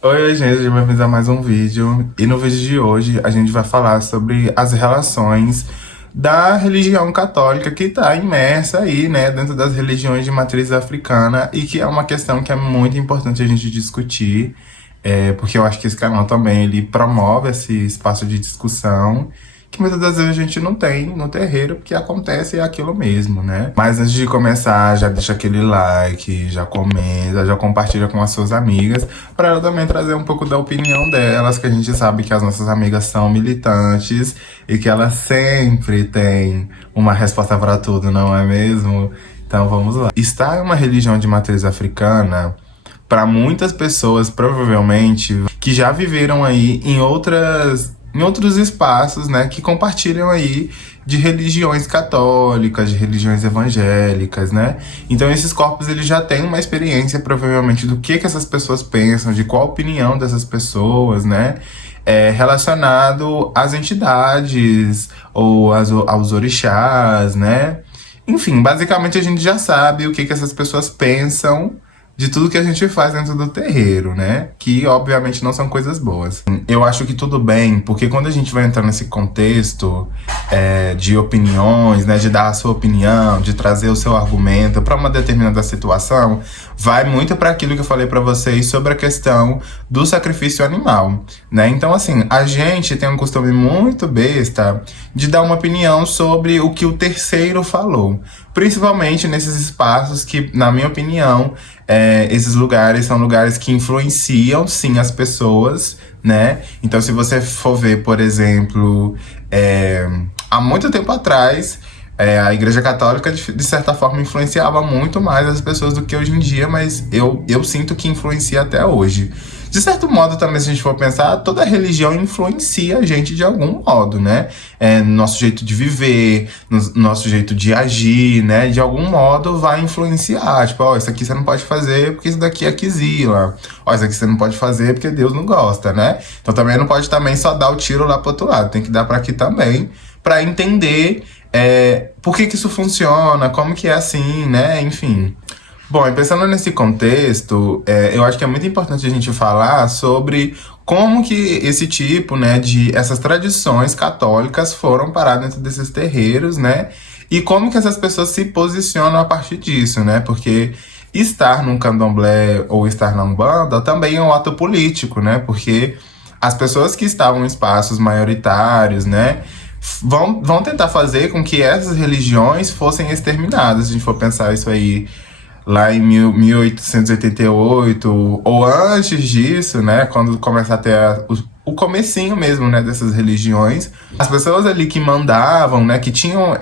Oi, gente, bem-vindos a mais um vídeo. E no vídeo de hoje a gente vai falar sobre as relações da religião católica que está imersa aí, né, dentro das religiões de matriz africana e que é uma questão que é muito importante a gente discutir, porque eu acho que esse canal também ele promove esse espaço de discussão que muitas das vezes a gente não tem no terreiro, porque acontece é aquilo mesmo, né? Mas antes de começar, já deixa aquele like, já comenta, já compartilha com as suas amigas, para ela também trazer um pouco da opinião delas, que a gente sabe que as nossas amigas são militantes e que elas sempre têm uma resposta para tudo, não é mesmo? Então vamos lá. Estar em uma religião de matriz africana, para muitas pessoas, provavelmente, que já viveram aí em outros espaços, né, que compartilham aí de religiões católicas, de religiões evangélicas, né? Então esses corpos eles já têm uma experiência provavelmente do que essas pessoas pensam, de qual a opinião dessas pessoas, né? Relacionado às entidades ou aos orixás, né? Enfim, basicamente a gente já sabe o que essas pessoas pensam de tudo que a gente faz dentro do terreiro, né? Que obviamente não são coisas boas. Eu acho que tudo bem, porque quando a gente vai entrar nesse contexto de opiniões, né? De dar a sua opinião, de trazer o seu argumento para uma determinada situação, vai muito para aquilo que eu falei para vocês sobre a questão do sacrifício animal, né? Então, assim, a gente tem um costume muito besta de dar uma opinião sobre o que o terceiro falou. Principalmente nesses espaços que, na minha opinião, esses lugares são lugares que influenciam, sim, as pessoas, né? Então, se você for ver, por exemplo, há muito tempo atrás, a Igreja Católica, de certa forma, influenciava muito mais as pessoas do que hoje em dia, mas eu sinto que influencia até hoje. De certo modo, também, se a gente for pensar, toda religião influencia a gente de algum modo, né? No nosso jeito de viver, no nosso jeito de agir, né? De algum modo vai influenciar. Tipo, ó, isso aqui você não pode fazer porque isso daqui é quizila. Ó, isso aqui você não pode fazer porque Deus não gosta, né? Então também não pode também só dar o tiro lá pro outro lado. Tem que dar pra aqui também, pra entender por que isso funciona, como que é assim, né? Enfim. Bom, e pensando nesse contexto, eu acho que é muito importante a gente falar sobre como que esse tipo, né, de essas tradições católicas foram parar dentro desses terreiros, né, e como que essas pessoas se posicionam a partir disso, né, porque estar num candomblé ou estar na Umbanda também é um ato político, né, porque as pessoas que estavam em espaços maioritários, né, vão tentar fazer com que essas religiões fossem exterminadas. Se a gente for pensar isso aí lá em 1888, ou antes disso, né, quando começa a ter o comecinho mesmo, né, dessas religiões, as pessoas ali que mandavam, né, que tinham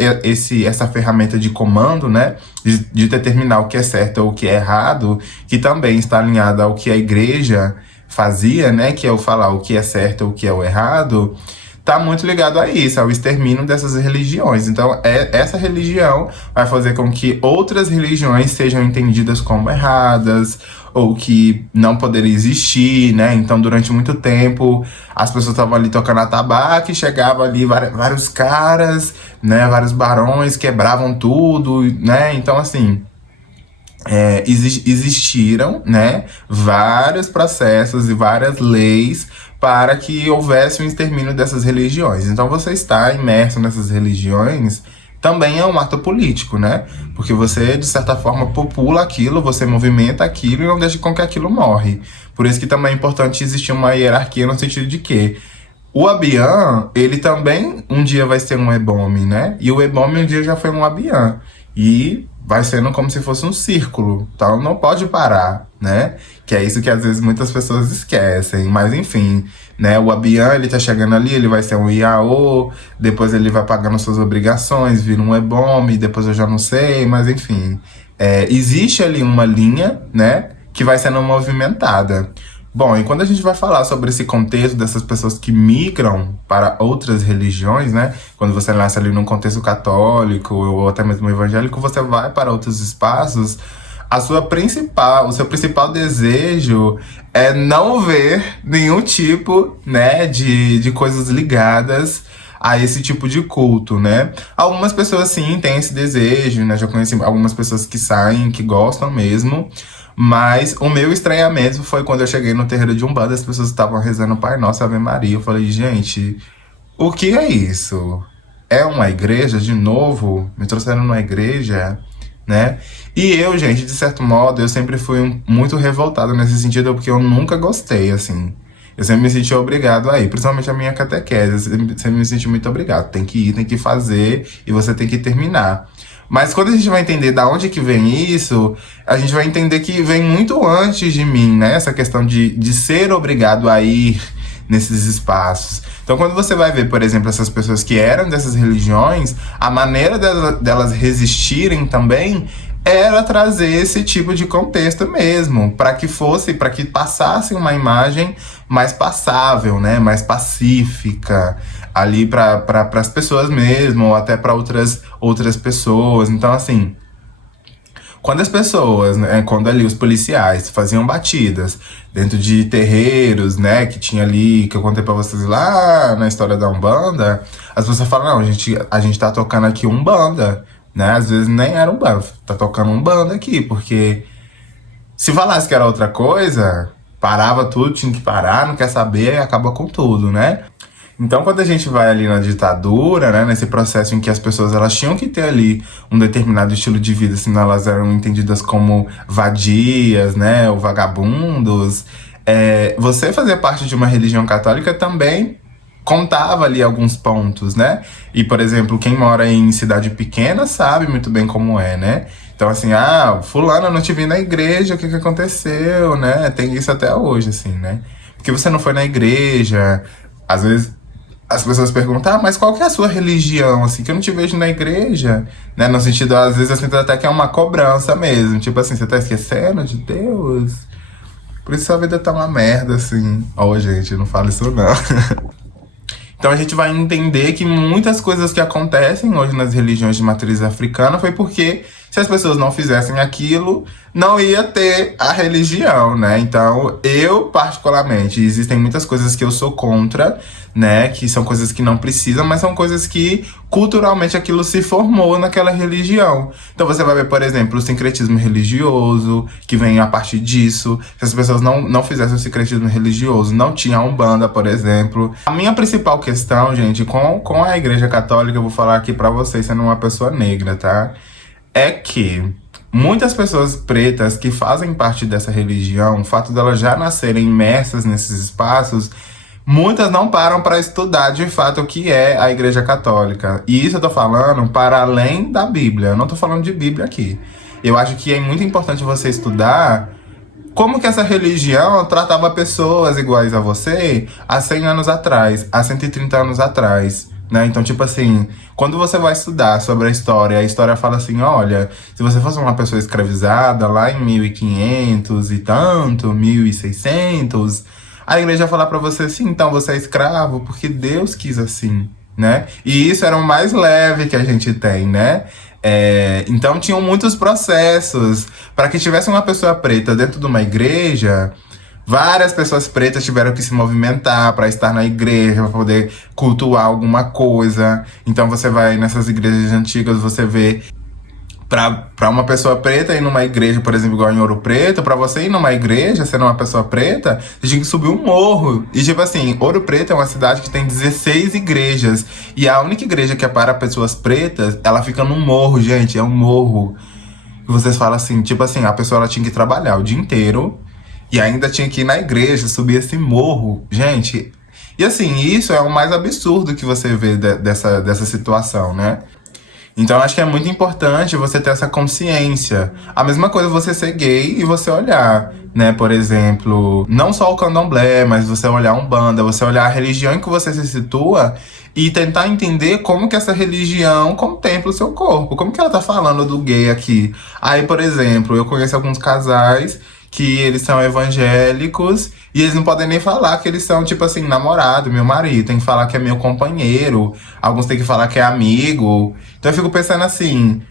essa ferramenta de comando, né, de determinar o que é certo ou o que é errado, que também está alinhada ao que a igreja fazia, né, que é o falar o que é certo ou o que é o errado, tá muito ligado a isso, ao extermínio dessas religiões. Então, essa religião vai fazer com que outras religiões sejam entendidas como erradas, ou que não poderiam existir, né? Então, durante muito tempo, as pessoas estavam ali tocando atabaque, chegava ali vários caras, né? Vários barões, quebravam tudo, né? Então, assim, existiram, né, vários processos e várias leis para que houvesse um extermínio dessas religiões. Então você está imerso nessas religiões também é um ato político, né? Porque você, de certa forma, popula aquilo, você movimenta aquilo e não deixa com que aquilo morre. Por isso que também é importante existir uma hierarquia no sentido de que o Abian, ele também um dia vai ser um Ebome, né? E o Ebome um dia já foi um Abian. E vai sendo como se fosse um círculo. Então não pode parar, né? Que é isso que às vezes muitas pessoas esquecem. Mas enfim, né? O Abian, ele tá chegando ali, ele vai ser um Iaô, depois ele vai pagando suas obrigações, vira um Ebome, depois eu já não sei, mas enfim. Existe ali uma linha, né? Que vai sendo movimentada. Bom, e quando a gente vai falar sobre esse contexto dessas pessoas que migram para outras religiões, né? Quando você nasce ali num contexto católico ou até mesmo evangélico, você vai para outros espaços, o seu principal desejo é não ver nenhum tipo, né, de coisas ligadas a esse tipo de culto, né? Algumas pessoas sim têm esse desejo, né? Já conheci algumas pessoas que saem, que gostam mesmo, Mas o meu estranhamento foi quando eu cheguei no terreiro de Umbanda, as pessoas estavam rezando Pai Nosso, Ave Maria. Eu falei, gente, o que é isso? É uma igreja de novo? Me trouxeram numa igreja, né? E eu, gente, de certo modo, eu sempre fui muito revoltado nesse sentido, porque eu nunca gostei, assim. Eu sempre me senti obrigado a ir, principalmente a minha catequese. Eu sempre me senti muito obrigado. Tem que ir, tem que fazer, e você tem que terminar. Mas quando a gente vai entender da onde que vem isso, a gente vai entender que vem muito antes de mim, né? Essa questão de ser obrigado a ir nesses espaços. Então, quando você vai ver, por exemplo, essas pessoas que eram dessas religiões, a maneira delas resistirem também era trazer esse tipo de contexto mesmo, para que passasse uma imagem mais passável, né, mais pacífica ali para as pessoas mesmo, ou até para outras pessoas. Então, assim, quando as pessoas, né, quando ali os policiais faziam batidas dentro de terreiros, né, que tinha ali, que eu contei pra vocês lá na história da Umbanda, as pessoas falam, não, a gente tá tocando aqui Umbanda, né, às vezes nem era Umbanda, tá tocando Umbanda aqui, porque se falasse que era outra coisa, parava tudo, tinha que parar, não quer saber, e acaba com tudo, né? Então, quando a gente vai ali na ditadura, né, nesse processo em que as pessoas elas tinham que ter ali um determinado estilo de vida, senão elas eram entendidas como vadias, né, ou vagabundos, você fazer parte de uma religião católica também contava ali alguns pontos, né? E, por exemplo, quem mora em cidade pequena sabe muito bem como é, né? Então, assim, fulano, eu não te vi na igreja, o que que aconteceu, né? Tem isso até hoje, assim, né? Porque você não foi na igreja, às vezes as pessoas perguntam, mas qual que é a sua religião, assim, que eu não te vejo na igreja, né, no sentido, às vezes, eu sinto até que é uma cobrança mesmo, tipo assim, você tá esquecendo de Deus? Por isso sua vida tá uma merda, assim. Gente, não fala isso não. Então a gente vai entender que muitas coisas que acontecem hoje nas religiões de matriz africana foi porque se as pessoas não fizessem aquilo, não ia ter a religião, né? Então, eu particularmente, existem muitas coisas que eu sou contra, né? Que são coisas que não precisam, mas são coisas que culturalmente aquilo se formou naquela religião. Então você vai ver, por exemplo, o sincretismo religioso, que vem a partir disso. Se as pessoas não fizessem o sincretismo religioso, não tinha a Umbanda, por exemplo. A minha principal questão, gente, com a Igreja Católica, eu vou falar aqui pra vocês, sendo uma pessoa negra, tá? É que muitas pessoas pretas que fazem parte dessa religião, o fato delas já nascerem imersas nesses espaços, muitas não param para estudar de fato o que é a Igreja Católica. E isso eu tô falando para além da Bíblia, eu não tô falando de Bíblia aqui. Eu acho que é muito importante você estudar como que essa religião tratava pessoas iguais a você há 100 anos atrás, há 130 anos atrás. Né? Então, tipo assim, quando você vai estudar sobre a história fala assim, olha, se você fosse uma pessoa escravizada lá em 1500 e tanto, 1600, a igreja fala pra você assim, então você é escravo porque Deus quis assim, né? E isso era o mais leve que a gente tem, né? Então tinham muitos processos para que tivesse uma pessoa preta dentro de uma igreja. Várias pessoas pretas tiveram que se movimentar para estar na igreja, para poder cultuar alguma coisa. Então você vai nessas igrejas antigas, você vê para uma pessoa preta ir numa igreja, por exemplo, igual em Ouro Preto, para você ir numa igreja, sendo uma pessoa preta, você tinha que subir um morro. E tipo assim, Ouro Preto é uma cidade que tem 16 igrejas. E a única igreja que é para pessoas pretas, ela fica num morro, gente, é um morro. E vocês falam assim, tipo assim, a pessoa ela tinha que trabalhar o dia inteiro e ainda tinha que ir na igreja, subir esse morro. Gente, e assim, isso é o mais absurdo que você vê dessa situação, né? Então, acho que é muito importante você ter essa consciência. A mesma coisa você ser gay e você olhar, né? Por exemplo, não só o candomblé, mas você olhar Umbanda, você olhar a religião em que você se situa e tentar entender como que essa religião contempla o seu corpo. Como que ela tá falando do gay aqui? Aí, por exemplo, eu conheço alguns casais que eles são evangélicos e eles não podem nem falar que eles são, tipo assim, namorado, meu marido. Tem que falar que é meu companheiro. Alguns tem que falar que é amigo. Então eu fico pensando assim,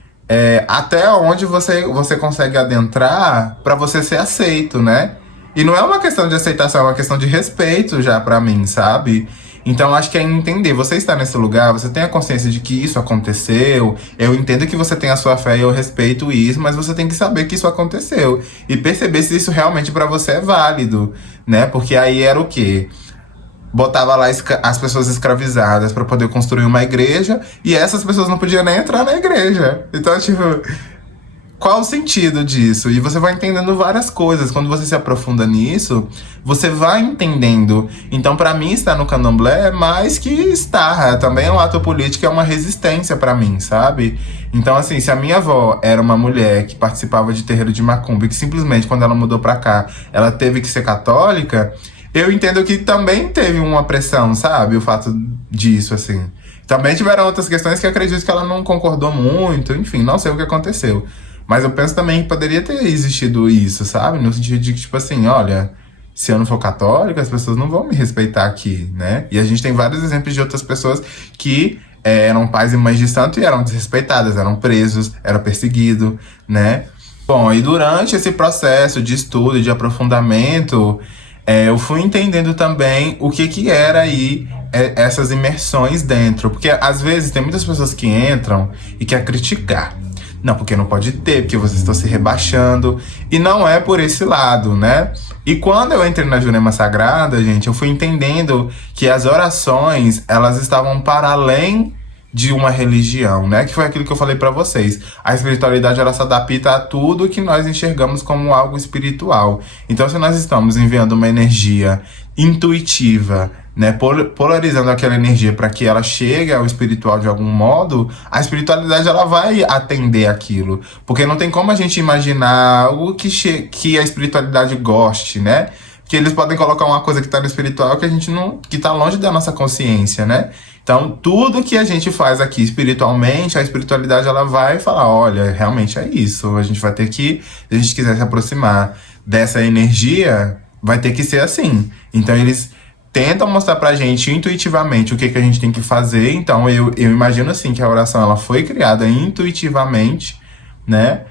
até onde você consegue adentrar pra você ser aceito, né? E não é uma questão de aceitação, é uma questão de respeito já pra mim, sabe? Então acho que é entender, você está nesse lugar, você tem a consciência de que isso aconteceu, eu entendo que você tem a sua fé e eu respeito isso, mas você tem que saber que isso aconteceu e perceber se isso realmente pra você é válido, né? Porque aí era o quê? Botava lá as pessoas escravizadas pra poder construir uma igreja e essas pessoas não podiam nem entrar na igreja. Então, tipo, qual o sentido disso? E você vai entendendo várias coisas. Quando você se aprofunda nisso, você vai entendendo. Então, pra mim, estar no candomblé é mais que estar. Também é um ato político, é uma resistência pra mim, sabe? Então, assim, se a minha avó era uma mulher que participava de terreiro de macumba e que simplesmente, quando ela mudou pra cá, ela teve que ser católica, eu entendo que também teve uma pressão, sabe? O fato disso, assim. Também tiveram outras questões que acredito que ela não concordou muito, enfim, não sei o que aconteceu. Mas eu penso também que poderia ter existido isso, sabe? No sentido de que, tipo assim, olha, se eu não for católica, as pessoas não vão me respeitar aqui, né? E a gente tem vários exemplos de outras pessoas que eram pais e mães de santo e eram desrespeitadas, eram presos, eram perseguidos, né? Bom, e durante esse processo de estudo e de aprofundamento, eu fui entendendo também o que que era aí essas imersões dentro. Porque às vezes tem muitas pessoas que entram e quer criticar. Não, porque não pode ter, porque vocês estão se rebaixando. E não é por esse lado, né? E quando eu entrei na Jurema Sagrada, gente, eu fui entendendo que as orações, elas estavam para além de uma religião, né? Que foi aquilo que eu falei pra vocês. A espiritualidade, ela se adapta a tudo que nós enxergamos como algo espiritual. Então, se nós estamos enviando uma energia intuitiva, né, polarizando aquela energia para que ela chegue ao espiritual de algum modo, a espiritualidade ela vai atender aquilo, porque não tem como a gente imaginar algo que a espiritualidade goste, né? Que eles podem colocar uma coisa que tá no espiritual que a gente não, que tá longe da nossa consciência, né? Então, tudo que a gente faz aqui espiritualmente, a espiritualidade ela vai falar, olha, realmente é isso, a gente vai ter que, se a gente quiser se aproximar dessa energia, vai ter que ser assim. Então, eles tentam mostrar pra gente intuitivamente o que, que a gente tem que fazer. Então, eu imagino assim que a oração ela foi criada intuitivamente, né?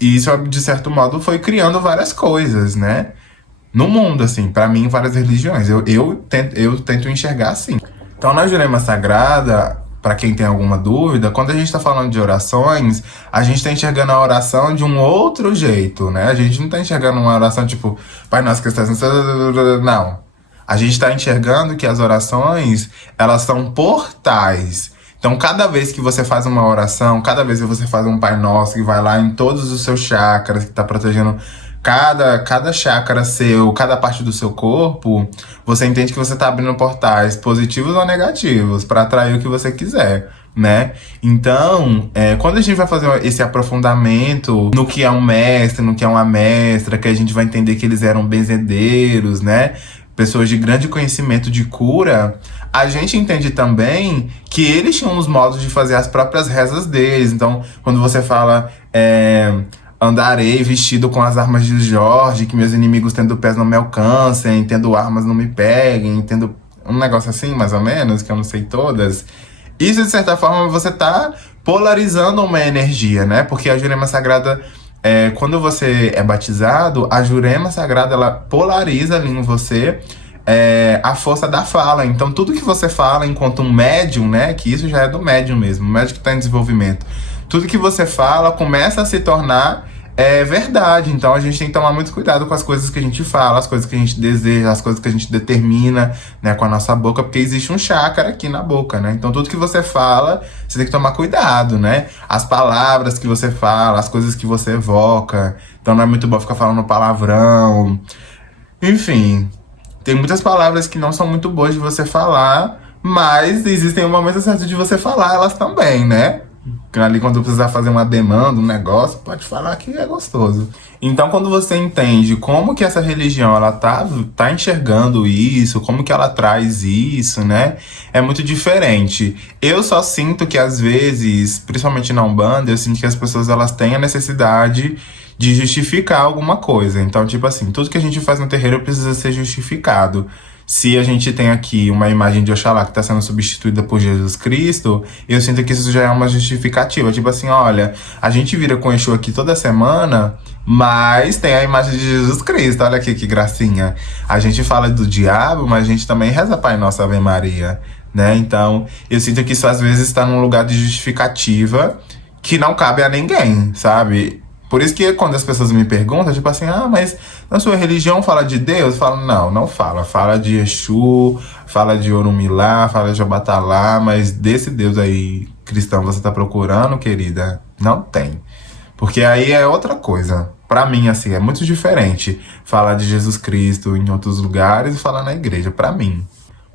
E isso, de certo modo, foi criando várias coisas, né? No mundo, assim, pra mim, várias religiões. Eu tento enxergar assim. Então, na Jurema Sagrada, para quem tem alguma dúvida, quando a gente está falando de orações, a gente está enxergando a oração de um outro jeito, né? A gente não está enxergando uma oração tipo, Pai Nosso que estás no... Não. A gente está enxergando que as orações, elas são portais. Então, cada vez que você faz uma oração, cada vez que você faz um Pai Nosso, que vai lá em todos os seus chakras, que está protegendo cada chakra seu, cada parte do seu corpo, você entende que você está abrindo portais positivos ou negativos para atrair o que você quiser, né? Então, quando a gente vai fazer esse aprofundamento no que é um mestre, no que é uma mestra, que a gente vai entender que eles eram benzedeiros, né? Pessoas de grande conhecimento de cura, a gente entende também que eles tinham os modos de fazer as próprias rezas deles. Então, quando você fala... andarei vestido com as armas de Jorge, que meus inimigos tendo pés não me alcancem, tendo armas não me peguem, tendo um negócio assim, mais ou menos, que eu não sei todas. Isso, de certa forma, você tá polarizando uma energia, né? Porque a Jurema Sagrada, quando você é batizado, a Jurema Sagrada, ela polariza ali em você a força da fala. Então, tudo que você fala enquanto um médium, né? Que isso já é do médium mesmo, o médium que tá em desenvolvimento. Tudo que você fala começa a se tornar verdade. Então a gente tem que tomar muito cuidado com as coisas que a gente fala, as coisas que a gente deseja, as coisas que a gente determina, né, com a nossa boca, porque existe um chakra aqui na boca, né? Então tudo que você fala, você tem que tomar cuidado, né? As palavras que você fala, as coisas que você evoca. Então não é muito bom ficar falando palavrão. Enfim, tem muitas palavras que não são muito boas de você falar, mas existem um momento certo de você falar elas também, né? Ali quando precisar fazer uma demanda, um negócio, pode falar que é gostoso. Então quando você entende como que essa religião ela tá enxergando isso, como que ela traz isso, né? É muito diferente. Eu só sinto que às vezes, principalmente na Umbanda, eu sinto que as pessoas elas têm a necessidade de justificar alguma coisa. Então, tipo assim, tudo que a gente faz no terreiro precisa ser justificado. Se a gente tem aqui uma imagem de Oxalá que está sendo substituída por Jesus Cristo, eu sinto que isso já é uma justificativa. Tipo assim, olha, a gente vira com Exu aqui toda semana, Mas tem a imagem de Jesus Cristo, olha aqui que gracinha. A gente fala do diabo, mas a gente também reza Pai Nosso, Ave Maria, né? Então, eu sinto que isso às vezes está num lugar de justificativa que não cabe a ninguém, sabe? Por isso que quando as pessoas me perguntam, tipo assim, ah, mas na sua religião fala de Deus? Eu falo, não, não fala. Fala de Exu, fala de Orumilá, fala de Obatalá, mas desse Deus aí cristão você tá procurando, querida, não tem. Porque aí é outra coisa. Pra mim, assim, é muito diferente falar de Jesus Cristo em outros lugares e falar na igreja, pra mim.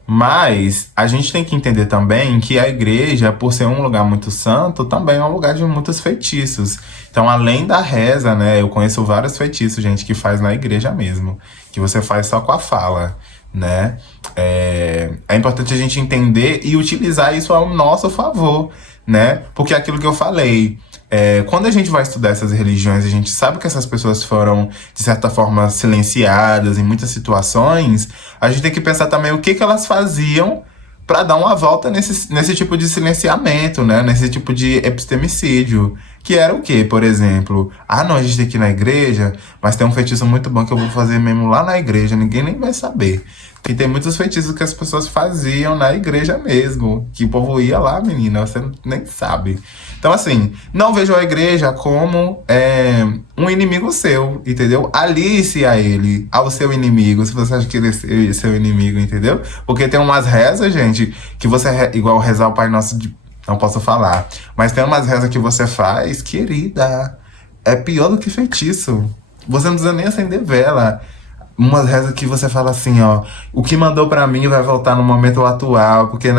Mas a gente tem que entender também que a igreja, por ser um lugar muito santo, também é um lugar de muitos feitiços. Então, além da reza, né, eu conheço vários feitiços, gente, que faz na igreja mesmo, que você faz só com a fala, né? É importante a gente entender e utilizar isso ao nosso favor, né? Porque é aquilo que eu falei, quando a gente vai estudar essas religiões, a gente sabe que essas pessoas foram, de certa forma, silenciadas em muitas situações, a gente tem que pensar também o que elas faziam para dar uma volta nesse tipo de silenciamento, né? Nesse tipo de epistemicídio. Que era o quê, por exemplo? Ah, não, a gente tem que ir na igreja, mas tem um feitiço muito bom que eu vou fazer mesmo lá na igreja, ninguém nem vai saber. Porque tem muitos feitiços que as pessoas faziam na igreja mesmo, que o povo ia lá, menina, você nem sabe. Então, assim, não vejo a igreja como um inimigo seu, entendeu? Alice a ele, ao seu inimigo, se você acha que ele é seu inimigo, entendeu? Porque tem umas rezas, gente, que você, igual rezar o Pai Nosso, não posso falar, mas tem umas rezas que você faz, querida, é pior do que feitiço. Você não precisa nem acender vela. Umas rezas que você fala assim, ó, o que mandou pra mim vai voltar no momento atual, porque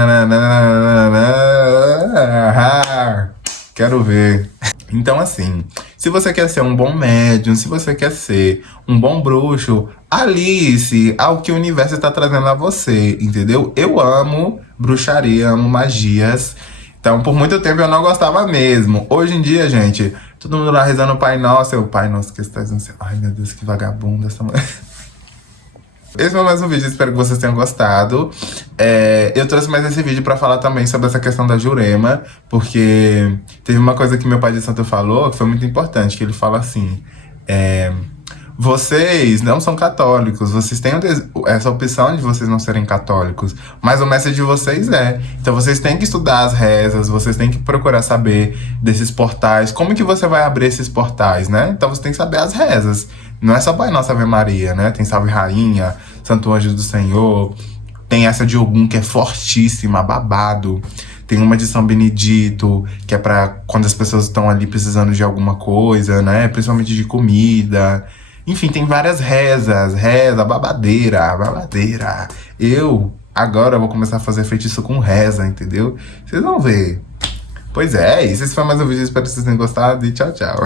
quero ver. Então, assim, se você quer ser um bom médium, se você quer ser um bom bruxo, alice ao que o universo está trazendo a você, entendeu? Eu amo bruxaria, amo magias. Então, por muito tempo eu não gostava mesmo. Hoje em dia, gente, todo mundo lá rezando o Pai Nosso. Eu, Pai Nosso, que está dizendo assim, ai meu Deus, que vagabunda essa mulher. Esse foi mais um vídeo, espero que vocês tenham gostado. Eu trouxe mais esse vídeo pra falar também sobre essa questão da Jurema, porque teve uma coisa que meu pai de santo falou, que foi muito importante, que ele fala assim, vocês não são católicos, vocês têm essa opção de vocês não serem católicos, mas o mestre de vocês é. Então vocês têm que estudar as rezas, vocês têm que procurar saber desses portais, como que você vai abrir esses portais, né? Então você tem que saber as rezas. Não é só Pai Nosso, Ave Maria, né? Tem Salve Rainha, Santo Anjo do Senhor, tem essa de Ogum que é fortíssima, babado. Tem uma de São Benedito, que é pra quando as pessoas estão ali precisando de alguma coisa, né? Principalmente de comida. Enfim, tem várias rezas, babadeira. Eu, agora, vou começar a fazer feitiço com reza, entendeu? Vocês vão ver. Pois é, esse foi mais um vídeo, espero que vocês tenham gostado e tchau, tchau.